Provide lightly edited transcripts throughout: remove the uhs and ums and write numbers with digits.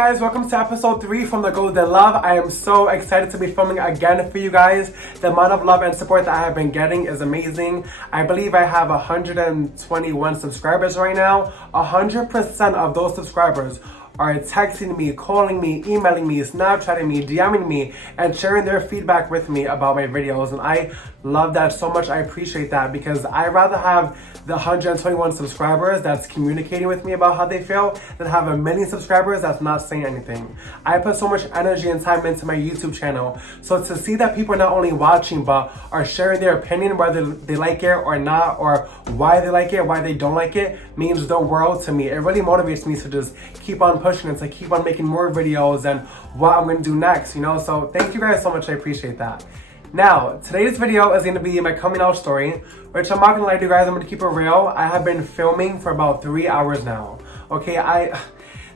guys, welcome to episode 3 from The Golden Love. I am so excited to be filming again for you guys. The amount of love and support that I have been getting is amazing. I believe I have 121 subscribers right now. 100% of those subscribers are texting me, calling me, emailing me, Snapchatting me, DMing me, and sharing their feedback with me about my videos. And I love that so much. I appreciate that because I'd rather have the 121 subscribers that's communicating with me about how they feel than have a million subscribers that's not saying anything. I put so much energy and time into my YouTube channel. So to see that people are not only watching but are sharing their opinion whether they like it or not, or why they like it, why they don't like it, means the world to me. It really motivates me to just keep on pushing and to keep on making more videos and what I'm gonna do next, you know? So thank you guys so much, I appreciate that. Now, today's video is going to be my coming out story, which I'm not going to lie to you guys, I'm going to keep it real. I have been filming for about 3 hours now. Okay,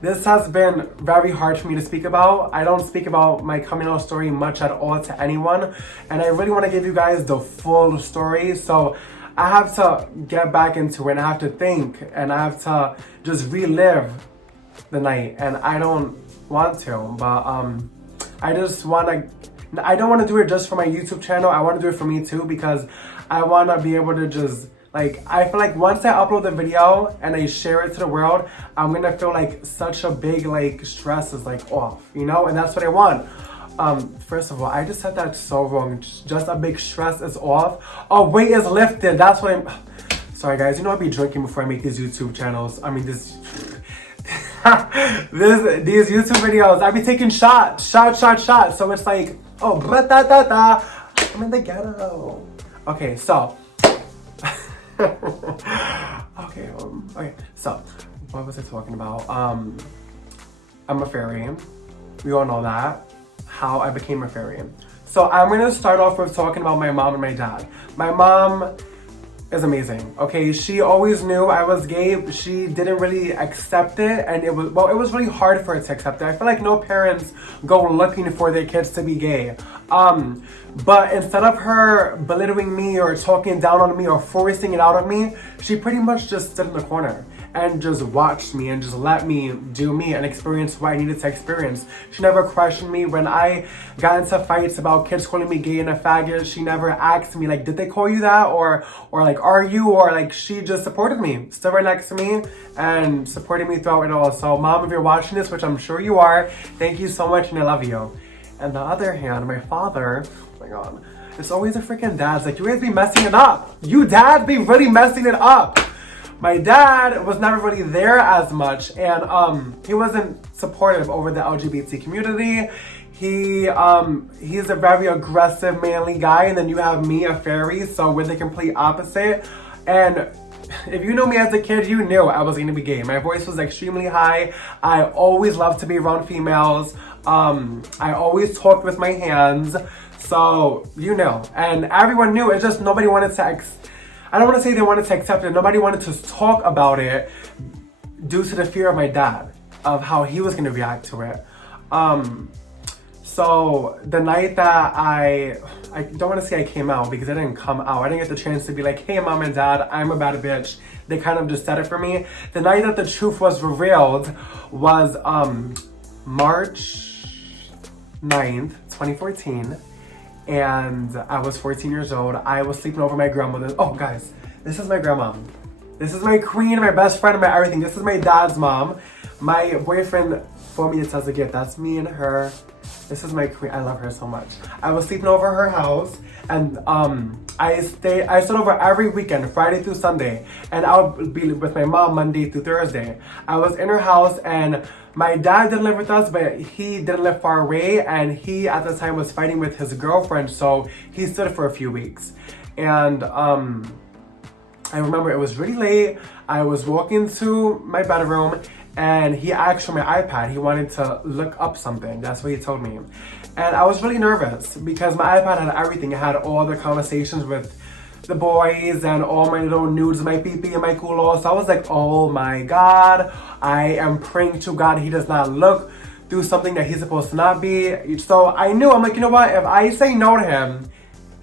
this has been very hard for me to speak about. I don't speak about my coming out story much at all to anyone, and I really want to give you guys the full story. So I have to get back into it, and I have to think, and I have to just relive the night, and I don't want to, but I just want to. I don't want to do it just for my YouTube channel. I want to do it for me too because I want to be able to just, like, I feel like once I upload the video and I share it to the world, I'm going to feel like such a big, like, stress is, like, off, you know? And that's what I want. First of all, I just said that so wrong. Just a big stress is off. Oh, weight is lifted. That's what I'm... Sorry, guys. You know I'll be drinking before I make these YouTube channels. I mean, these YouTube videos. I be taking shots. So it's like... Oh, I'm in the ghetto. Okay, so. okay, so what was I talking about? I'm a fairy. We all know that. How I became a fairy. So I'm gonna start off with talking about my mom and my dad. My mom is amazing. Okay, she always knew I was gay. She didn't really accept it, and it was really hard for her to accept it. I feel like no parents go looking for their kids to be gay. But instead of her belittling me or talking down on me or forcing it out of me, she pretty much just stood in the corner and just watched me and just let me do me and experience what I needed to experience. She never questioned me. When I got into fights about kids calling me gay and a faggot, she never asked me, like, did they call you that? Or like, are you? Or like, she just supported me, stood right next to me and supported me throughout it all. So mom, if you're watching this, which I'm sure you are, thank you so much and I love you. On the other hand, my father, oh my God, it's always the freaking dads. Like, you guys be messing it up. You dads be really messing it up. My dad was never really there as much, and he wasn't supportive over the LGBT community. He's a very aggressive, manly guy, and then you have me, a fairy, so we're the complete opposite. And if you know me as a kid, you knew I was going to be gay. My voice was extremely high. I always loved to be around females. I always talked with my hands, so you know. And everyone knew, it's just nobody wanted to I don't want to say they wanted to accept it. Nobody wanted to talk about it due to the fear of my dad, of how he was going to react to it. So the night that I don't want to say I came out because I didn't come out. I didn't get the chance to be like, hey, mom and dad, I'm a bad bitch. They kind of just said it for me. The night that the truth was revealed was March 9th, 2014. And I was 14 years old. I was sleeping over my grandmother. Oh, guys, this is my grandma. This is my queen, my best friend, my everything. This is my dad's mom. My boyfriend for me as a gift. That's me and her. This is my queen. I love her so much. I was sleeping over her house, and I stayed over every weekend, Friday through Sunday, and I would be with my mom Monday through Thursday. I was in her house, and my dad didn't live with us, but he didn't live far away, and he at the time was fighting with his girlfriend, so he stood for a few weeks. And I remember it was really late. I was walking to my bedroom, and he asked for my iPad. He wanted to look up something. That's what he told me. And I was really nervous because my iPad had everything. It had all the conversations with the boys and all my little nudes, my pee-pee and my culo. So I was like, oh my God, I am praying to God he does not look through something that he's supposed to not be. So I knew, I'm like, you know what? If I say no to him,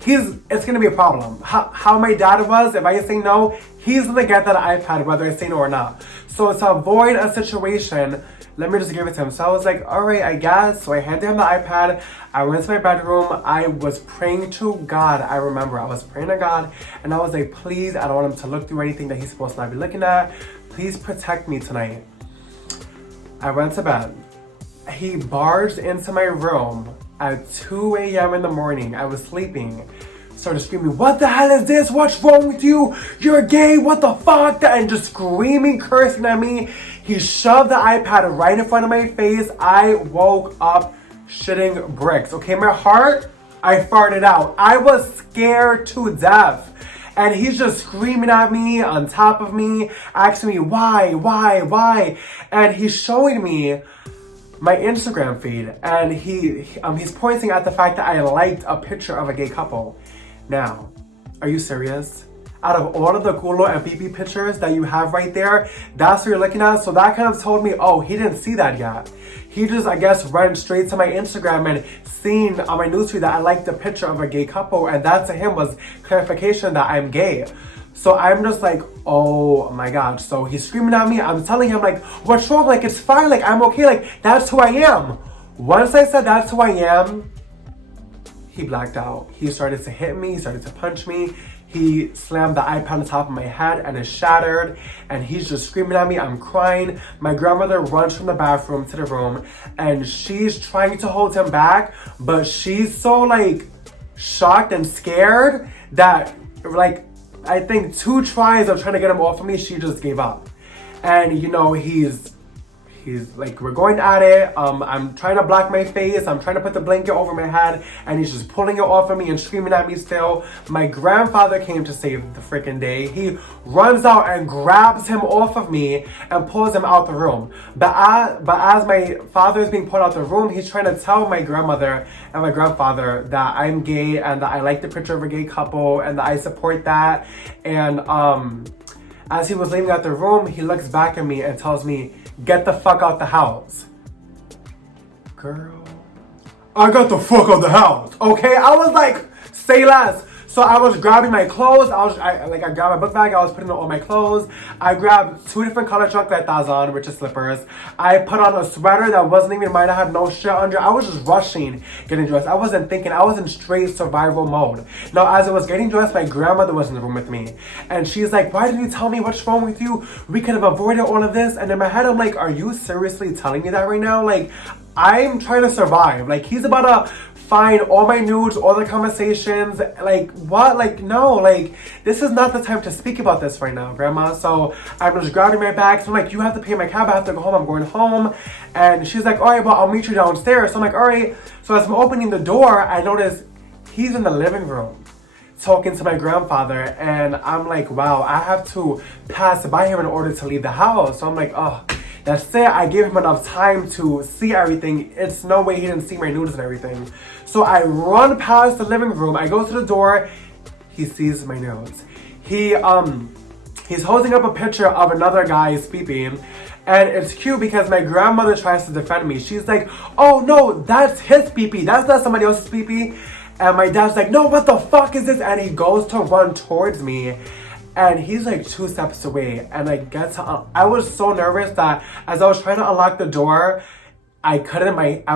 it's gonna be a problem. How my dad was, if I say no, he's gonna get that iPad whether I say no or not. So to avoid a situation let me just give it to him. So I was like, all right, I guess. So I handed him the iPad. I went to my bedroom. I was praying to God. I remember I was praying to God, and I was like, please, I don't want him to look through anything that he's supposed to not be looking at. Please protect me tonight. I went to bed. He barged into my room at 2 a.m. in the morning. I was sleeping. Started screaming, what the hell is this? What's wrong with you? You're gay, what the fuck? And just screaming, cursing at me. He shoved the iPad right in front of my face. I woke up shitting bricks. Okay, my heart, I farted out. I was scared to death. And he's just screaming at me, on top of me, asking me why? And he's showing me my Instagram feed, and he's pointing at the fact that I liked a picture of a gay couple. Now, are you serious? Out of all of the culo and pee pictures that you have right there, that's what you're looking at? So that kind of told me, oh, he didn't see that yet. He just, I guess, ran straight to my Instagram and seen on my newsfeed that I liked a picture of a gay couple, and that to him was clarification that I'm gay. So I'm just like, oh my God. So he's screaming at me. I'm telling him like, what's wrong? Like, it's fine. Like, I'm okay. Like, that's who I am. Once I said that's who I am, he blacked out. He started to hit me. He started to punch me. He slammed the iPad on top of my head and it shattered. And he's just screaming at me. I'm crying. My grandmother runs from the bathroom to the room and she's trying to hold him back. But she's so like shocked and scared that like, I think 2 tries of trying to get him off of me, she just gave up. And you know, he's like, we're going at it. I'm trying to block my face. I'm trying to put the blanket over my head, and he's just pulling it off of me and screaming at me still. My grandfather came to save the freaking day. He runs out and grabs him off of me and pulls him out the room. But as my father is being pulled out the room, he's trying to tell my grandmother and my grandfather that I'm gay and that I like the picture of a gay couple and that I support that. And as he was leaving out the room, he looks back at me and tells me, get the fuck out the house. Girl, I got the fuck out the house, okay? I was like, say less. So I was grabbing my clothes. I grabbed my book bag. I was putting on all my clothes. I grabbed 2 different color chancletas on, which is slippers. I put on a sweater that wasn't even mine. I had no shit under. I was just rushing, getting dressed. I wasn't thinking. I was in straight survival mode. Now, as I was getting dressed, my grandmother was in the room with me. And she's like, why didn't you tell me what's wrong with you? We could have avoided all of this. And in my head, I'm like, are you seriously telling me that right now? Like, I'm trying to survive. Like, he's about to find all my nudes, all the conversations. Like, what? Like, no, like, this is not the time to speak about this right now, Grandma. So I'm just grabbing my bags. So I'm like, you have to pay my cab. I have to go home. I'm going home. And she's like, all right, well, I'll meet you downstairs. So I'm like, all right. So as I'm opening the door, I notice he's in the living room talking to my grandfather. And I'm like, wow, I have to pass by him in order to leave the house. So I'm like, oh, that's it. I gave him enough time to see everything. It's no way he didn't see my nudes and everything. So I run past the living room. I go to the door. He sees my nudes. He's holding up a picture of another guy's peeping. And it's cute because my grandmother tries to defend me. She's like, oh no, that's his pee-pee. That's not somebody else's pee-pee. And my dad's like, no, what the fuck is this? And he goes to run towards me. And he's like 2 steps away. And I get to, I was so nervous that as I was trying to unlock the door, I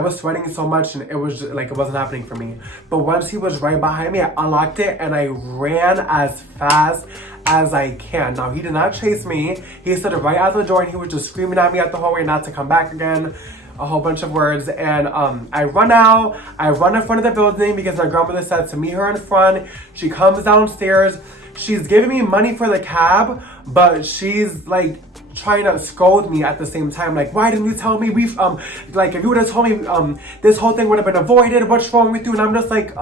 was sweating so much and it was just, like, it wasn't happening for me. But once he was right behind me, I unlocked it and I ran as fast as I can. Now, he did not chase me. He stood right out the door and he was just screaming at me at the hallway not to come back again. A whole bunch of words. And I run out. I run in front of the building because my grandmother said to meet her in front. She comes downstairs. She's giving me money for the cab, but she's like trying to scold me at the same time. Like, why didn't you tell me? Like, if you would have told me, this whole thing would have been avoided. What's wrong with you? And I'm just like,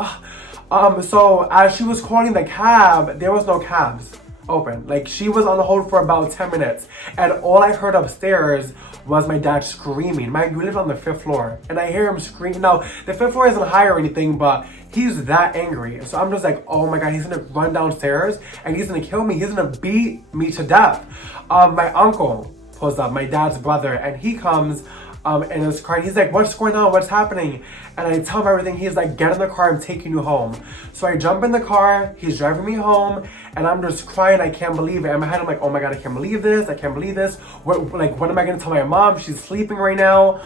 so as she was calling the cab, there was no cabs open. Like, she was on hold for about 10 minutes. And all I heard upstairs was my dad screaming. We live on the 5th floor. And I hear him scream. Now, the 5th floor isn't high or anything, but he's that angry. So I'm just like, oh my God, he's gonna run downstairs and he's gonna kill me. He's gonna beat me to death. My uncle pulls up, my dad's brother, and he comes and was crying. He's like, what's going on? What's happening? And I tell him everything. He's like, get in the car. I'm taking you home. So I jump in the car. He's driving me home, and I'm just crying. I can't believe it. In my head, I'm like, oh my God, I can't believe this. I can't believe this. What am I going to tell my mom? She's sleeping right now.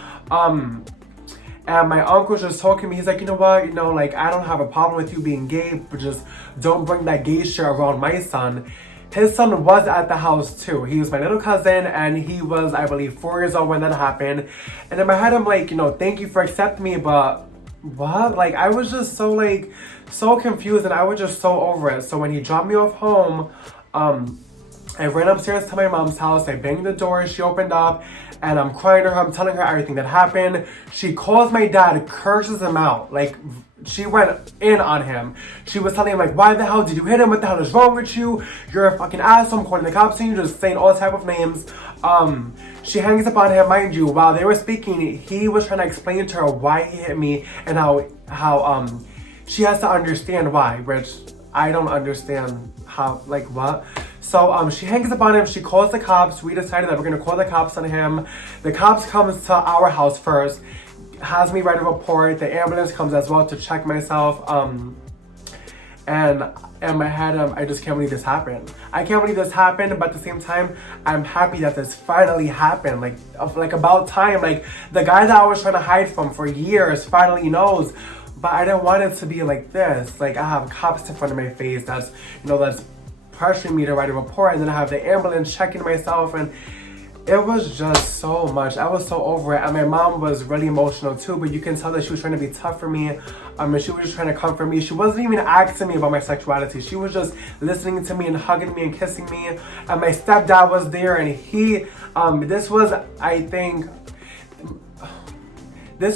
And my uncle just told me, he's like, you know what, like, I don't have a problem with you being gay, but just don't bring that gay shit around my son. His son was at the house too. He was my little cousin, and he was, I believe, 4 years old when that happened. And in my head, I'm like, thank you for accepting me, but what? Like, I was just so confused, and I was just so over it. So when he dropped me off home, I ran upstairs to my mom's house. I banged the door. She opened up, and I'm crying to her. I'm telling her everything that happened. She calls my dad, curses him out. Like, she went in on him. She was telling him, like, why the hell did you hit him? What the hell is wrong with you? You're a fucking asshole. I'm calling the cops on you. Just saying all type of names. She hangs up on him, mind you. While they were speaking, he was trying to explain to her why he hit me and how she has to understand why, which I don't understand how, like, what? So she hangs up on him. She calls the cops. We decided that we're gonna call the cops on him. The cops comes to our house first, has me write a report. The ambulance comes as well to check myself. And in my head, I just can't believe this happened. I can't believe this happened, but at the same time, I'm happy that this finally happened. Like about time. Like, the guy that I was trying to hide from for years finally knows. But I didn't want it to be like this. Like, I have cops in front of my face that's pressuring me to write a report, and then I have the ambulance checking myself, and it was just so much. I was so over it, and my mom was really emotional too, but you can tell that she was trying to be tough for me, and she was just trying to comfort me. She wasn't even asking me about my sexuality. She was just listening to me and hugging me and kissing me, and my stepdad was there, and this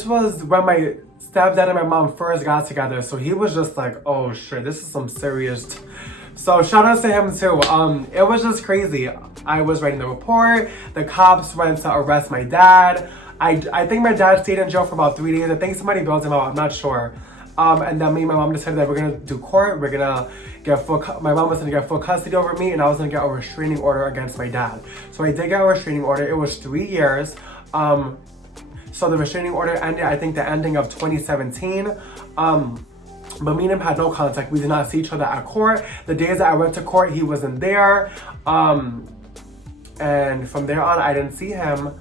was when my stepdad and my mom first got together, so he was just like, oh shit, this is some serious. So shout out to him too. It was just crazy. I was writing the report. The cops went to arrest my dad. I think my dad stayed in jail for about 3 days. I think somebody bailed him out. I'm not sure. And then me and my mom decided that we're gonna do court. We're gonna get my mom was gonna get full custody over me, and I was gonna get a restraining order against my dad. So I did get a restraining order. It was 3 years. So the restraining order ended, I think, the ending of 2017. But me and him had no contact. We did not see each other at court. The days that I went to court, he wasn't there. And from there on, I didn't see him.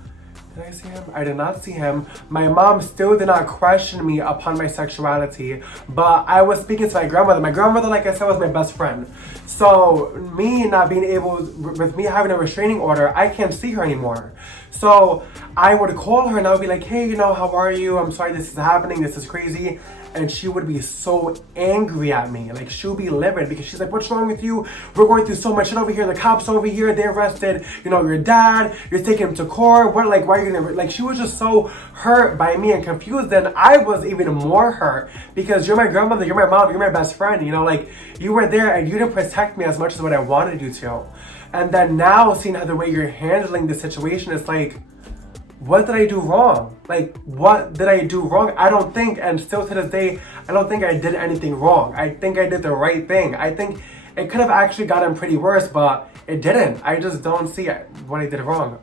Did I see him? I did not see him. My mom still did not question me upon my sexuality, but I was speaking to my grandmother. My grandmother, like I said, was my best friend. So me not being able, with me having a restraining order, I can't see her anymore. So I would call her and I would be like, hey, how are you? I'm sorry this is happening. This is crazy. And she would be so angry at me. Like, she would be livid because she's like, what's wrong with you? We're going through so much shit over here. The cops over here, they arrested, your dad. You're taking him to court. What, like, why are you gonna, like, she was just so hurt by me and confused. Then I was even more hurt because you're my grandmother, you're my mom, you're my best friend, like, you were there and you didn't protect me as much as what I wanted you to. And then now, seeing how the way you're handling the situation, it's like, what did I do wrong? Like, what did I do wrong? I don't think, and still to this day, I don't think I did anything wrong. I think I did the right thing. I think it could have actually gotten pretty worse, but it didn't. I just don't see what I did wrong.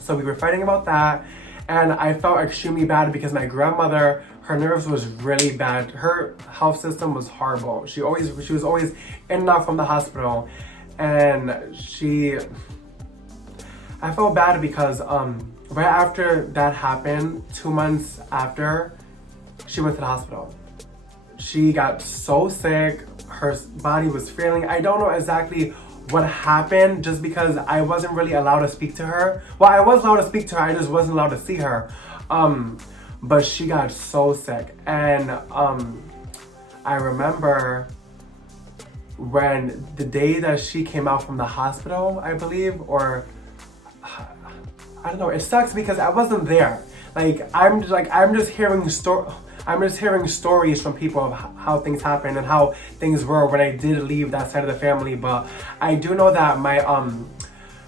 So we were fighting about that, and I felt extremely bad because my grandmother, her nerves was really bad. Her health system was horrible. She was always in and out from the hospital, and I felt bad because right after that happened, 2 months after, she went to the hospital. She got so sick, her body was failing. I don't know exactly what happened just because I wasn't really allowed to speak to her. Well, I was allowed to speak to her, I just wasn't allowed to see her. But she got so sick. And I remember when the day that she came out from the hospital, I believe, or I don't know, it sucks because I wasn't there. I'm just hearing stories from people of how things happened and how things were when I did leave that side of the family. But I do know that my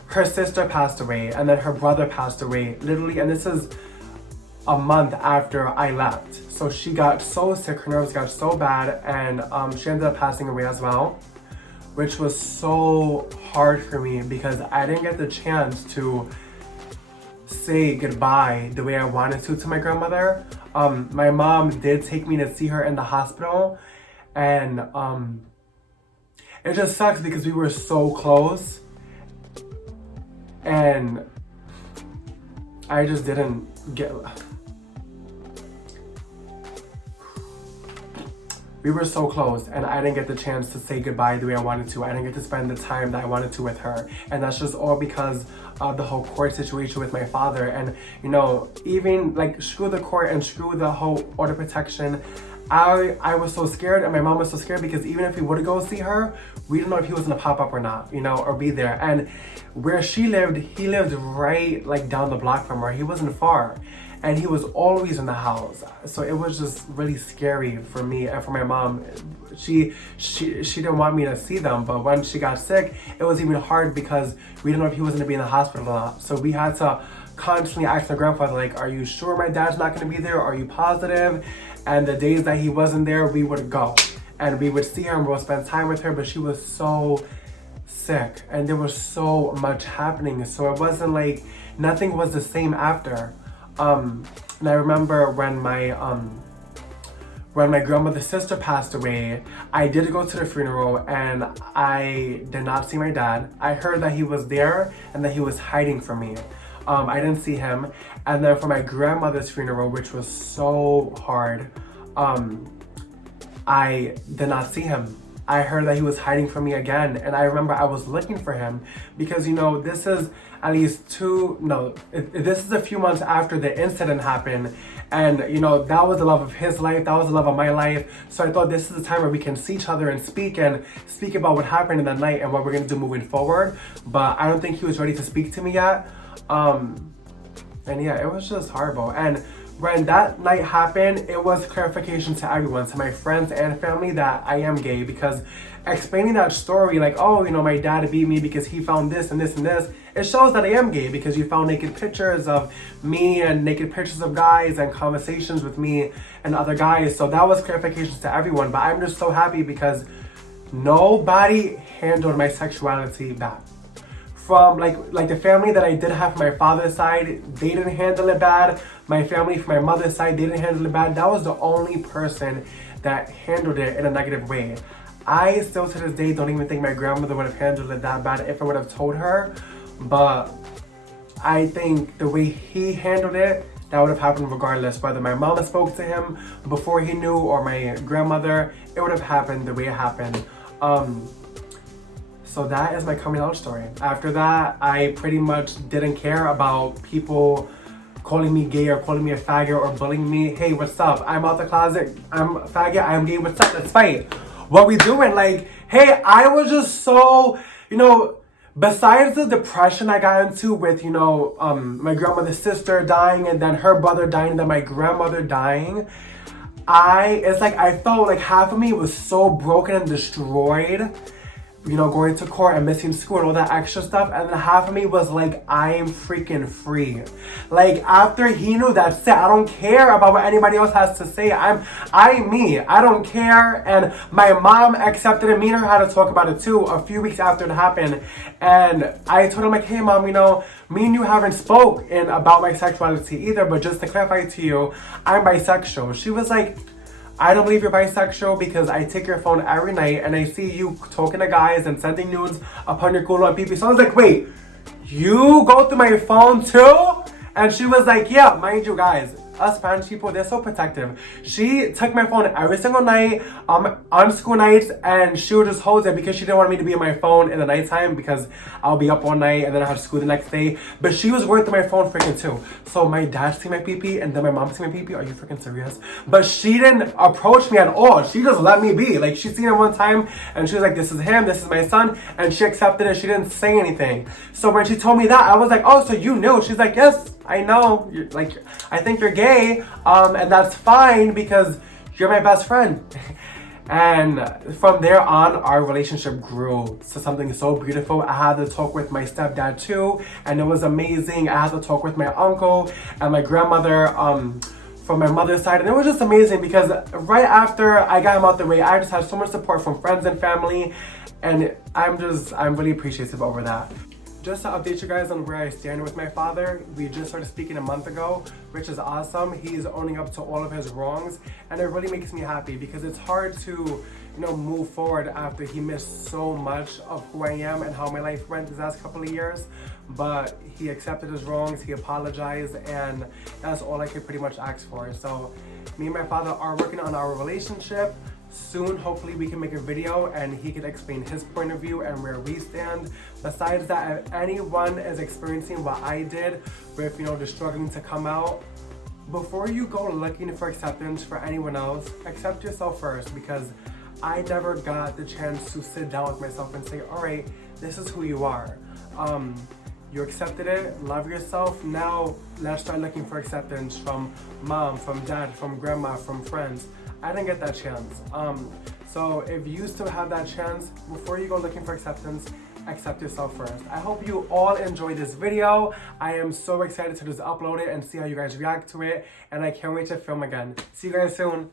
her sister passed away, and then her brother passed away, literally, and this is a month after I left. So she got so sick, her nerves got so bad, and she ended up passing away as well, which was so hard for me because I didn't get the chance to say goodbye the way I wanted to my grandmother. My mom did take me to see her in the hospital, and it just sucks because we were so close, and I just didn't get... We were so close, and I didn't get the chance to say goodbye the way I wanted to. I didn't get to spend the time that I wanted to with her. And that's just all because of the whole court situation with my father. And, you know, even like screw the court and screw the whole order of protection. I was so scared, and my mom was so scared, because even if we would go see her, we didn't know if he was gonna pop up or not, you know, or be there. And where she lived, he lived right like down the block from her. He wasn't far. And he was always in the house. So it was just really scary for me and for my mom. She didn't want me to see them, but when she got sick, it was even hard because we didn't know if he was gonna be in the hospital or not. So we had to constantly ask my grandfather, like, are you sure my dad's not gonna be there? Are you positive? And the days that he wasn't there, we would go. And we would see her and we'll spend time with her, but she was so sick and there was so much happening. So it wasn't like, nothing was the same after. And I remember when my grandmother's sister passed away, I did go to the funeral and I did not see my dad. I heard that he was there and that he was hiding from me. I didn't see him. And then for my grandmother's funeral, which was so hard, I did not see him. I heard that he was hiding from me again. And I remember I was looking for him because, you know, this is at least this is a few months after the incident happened. And, you know, that was the love of his life. That was the love of my life. So I thought this is the time where we can see each other and speak about what happened in that night and what we're going to do moving forward. But I don't think he was ready to speak to me yet. And yeah, it was just horrible. And when that night happened, it was clarification to everyone, to my friends and family, that I am gay, because explaining that story, like, oh, you know, my dad beat me because he found this and this and this, it shows that I am gay because you found naked pictures of me and naked pictures of guys and conversations with me and other guys. So that was clarification to everyone. But I'm just so happy because nobody handled my sexuality bad. From like the family that I did have from my father's side, they didn't handle it bad. My family from my mother's side, they didn't handle it bad. That was the only person that handled it in a negative way. I still to this day don't even think my grandmother would have handled it that bad if I would have told her. But I think the way he handled it, that would have happened regardless. Whether my mama spoke to him before he knew or my grandmother, it would have happened the way it happened. So that is my coming out story. After that, I pretty much didn't care about people calling me gay or calling me a faggot or bullying me. Hey, what's up? I'm out the closet. I'm a faggot. I'm gay. What's up? Let's fight. What we doing? Like, hey, I was just so, you know, besides the depression I got into with, you know, my grandmother's sister dying and then her brother dying and then my grandmother dying, it's like I felt like half of me was so broken and destroyed, you know, going to court and missing school and all that extra stuff. And then half of me was like, I'm freaking free. Like, after he knew, that's it. I don't care about what anybody else has to say. I'm me. I don't care. And my mom accepted it. Me and her had to talk about it too a few weeks after it happened. And I told her, like, hey mom, you know, me and you haven't spoken about my sexuality either, but just to clarify to you, I'm bisexual. She was like, I don't believe you're bisexual because I take your phone every night and I see you talking to guys and sending nudes upon your culo and pee-pee. So I was like, wait, you go through my phone too? And she was like, yeah, mind you guys, us Spanish people, they're so protective. She took my phone every single night on school nights, and she would just hold it because she didn't want me to be on my phone in the nighttime because I'll be up all night and then I have school the next day. But she was going through my phone freaking too. So my dad see my pee-pee and then my mom see my pee-pee. Are you freaking serious? But she didn't approach me at all. She just let me be. Like, she seen it one time and she was like, this is him, this is my son. And she accepted it. She didn't say anything. So when she told me that, I was like, oh, so you knew? She's like, yes, I know. I think you're gay, and that's fine because you're my best friend. And from there on, our relationship grew to something so beautiful. I had to talk with my stepdad too, and it was amazing. I had to talk with my uncle and my grandmother from my mother's side, and it was just amazing because right after I got him out the way, I just had so much support from friends and family, and I'm really appreciative over that. just to update you guys on where I stand with my father, we just started speaking a month ago, which is awesome. He's owning up to all of his wrongs, and it really makes me happy because it's hard to, move forward after he missed so much of who I am and how my life went these last couple of years. But he accepted his wrongs, he apologized, and that's all I could pretty much ask for. So me and my father are working on our relationship. Soon, hopefully, we can make a video and he can explain his point of view and where we stand. Besides that, if anyone is experiencing what I did with, just struggling to come out, before you go looking for acceptance for anyone else, accept yourself first, because I never got the chance to sit down with myself and say, all right, this is who you are. You accepted it, love yourself. Now let's start looking for acceptance from mom, from dad, from grandma, from friends. I didn't get that chance. So if you still have that chance, before you go looking for acceptance, accept yourself first. I hope you all enjoyed this video. I am so excited to just upload it and see how you guys react to it. And I can't wait to film again. See you guys soon.